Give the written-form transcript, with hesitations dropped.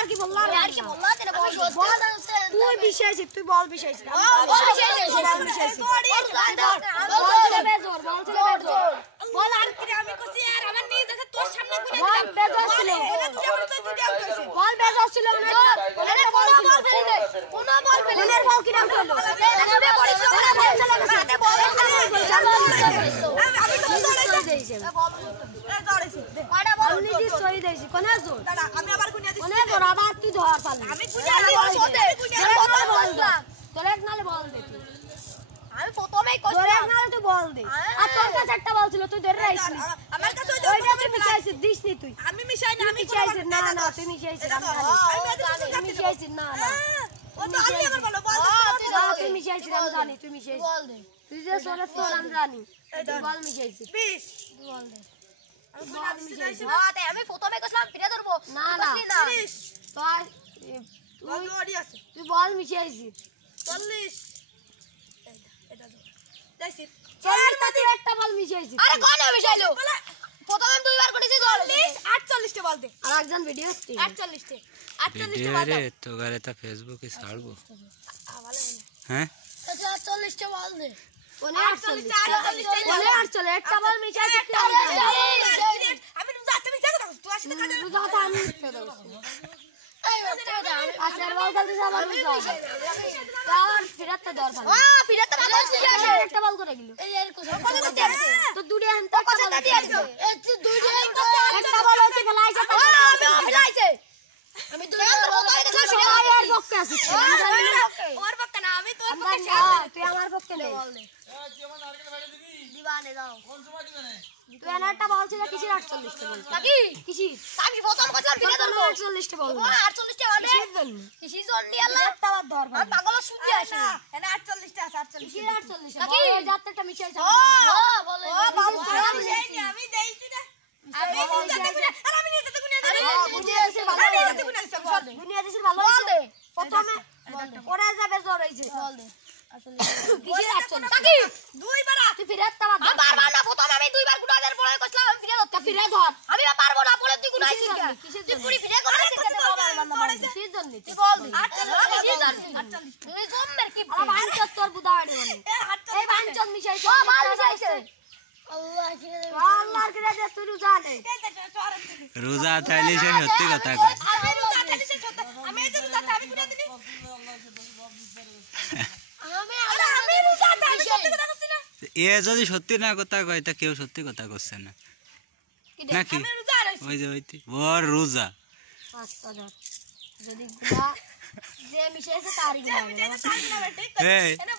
আর কি বললা তেরে বল তুই বিষয়ছিস তুই বল বিষয়ছিস বল বিষয়ছিস বল আর কি আমি কইছি আর আমার নিজ আছে তোর সামনে গুনে দিলাম বেজার ছিল বল বেজার ছিল আরে কোন বল ফেলি দে কোন বল ফেলি মনের বল কি নাম করলো এনে পড়িস বল চলে গেছে আমি তো বল দিয়েছি কয়টা বল আমি নিজে সই দিয়েছি কোনে জোর দাদা আমি আবার গুনে দিছি কোনে জোর আবার তুই ধর পারলি আমি গুনে দিছি তোর এক নালে বল দে তুই আমি প্রথমেই তোর কইছি এক নালে তুই বল দে আর তোর কাছে একটা বল ছিল তুই ধরে রাখিস আমার কাছে ওইটা তুই মিশাইছিস দিসনি তুই আমি মিশাই না আমি মিশাইছিস না না তুই মিশাইছিস আমি মিশাইছিস না না ও তো আমি আমার বলো বল না তুই মিশাইছিস আমি জানি তুই মিশাইছিস বল দে তুই যে সোরে তোর আমি জানি তুই বল মিশাইছিস 20 বল দে বল মিশাইছিস হ্যাঁ আমি প্রথমে কইছিলাম ফিরে ধরবো না না 30 তুই বল ওডি আছে তুই বল মিশাইছিস 40 এটা দেখছিস চারটা তুই একটা বল মিশাইছিস আরে কোন মিশাইলো প্রথমে দুইবার করেছি 40 48 টা বল দে আর একজন ভিডিও করতে 48 টা 48 টা বল রে তো গারে তা ফেসবুকে ছাড়বো হ্যাঁ আচ্ছা 48 টা বল দে কোনে 48 কোনে 48 একটা বল মিশাইছিস আমি তো যাতে মিশাই দাও তুই আসলে কাজে বুঝাতা আমি মিশাই দাও এই বাচ্চা আসার বল জলদি আবার বুঝা তার ফিরাতে দর ভালো হ্যাঁ ফিরে তো ভালো আছে একটা বল করে গেল এই এর কথা তো দুড়ি আনতে একটা বল দিয়েছে এই দুইটা একটা বল হচ্ছে ফেলাইছে আমি ফেলাইছে আমি দুইটা বল তুই সবাই এর পক্ষে আছিস আমি জানি না ওর পক্ষে না আমি তোর আমি পক্ষে জানি না, তুই আমার পক্ষে নেই দিবানে দাও তুই এনে একটা বল ছিল কিসের 48 টা বল নাকি কিসের আমি প্রথম কথা ফিরে ধরবো 48 টা বল 48 টা বলে কিসের জন্য কিসি জন্ডি আল্লাহ একটা বার ধর আর পাগল সুজি আসে এনে 48 টা আছে 48 কিসের 48 টা নাকি? বল যাতে একটা মিশাই ও বলে ও বাবু আমি দেইনি আমি দেইছি না আমি নিজে গুনে আর আমি নিজে গুনে দেব বুঝিয়ে দিছিস ভালো আমি নিজে গুনে দিছি বল দে বুঝিয়ে দিছিস ভালো বল দে প্রথমে ওরা যাবে জ্বর হইছে বল দে কিসের 48 নাকি দুইবার তুই ফিরাতে বার আমি বারবার না প্রথম আমি দুইবার গুনাদের পরে কইছিলাম আমি ফিরে ধরতে ফিরে ধর আমি পারবো না পরে তুই গুনাইছিস কিসের কি কিসের তুই জন্য পুরি ফিরে করে কিসের জন্য তুই বল দে 48 তুই জম্মের কি আলা ভাঞ্চত তোর বুদাড়ি মানে এই ভাঞ্চত মিশাইছে ও মাল মিশাইছে আল্লাহ কিরে দে আল্লাহর কিরে দে তুই রোজা দে রোজা তাইলে সে সত্যি কথা কয় আমি রোজা খাইছি সত্য আমি এই যে রোজা আমি গুনে দিনি আমি রোজা খাইছি সত্য কথা কইছি না এ যদি সত্যি না কথা কয় তা কেউ সত্যি কথা করছে না নাকি আমি রোজা রাখছি ওই যে ওর রোজা পাঁচটা ধর যদি গুলা যে মিশাইছে তারই গুলা আমি যাই না তাই না ঠিক এই এনে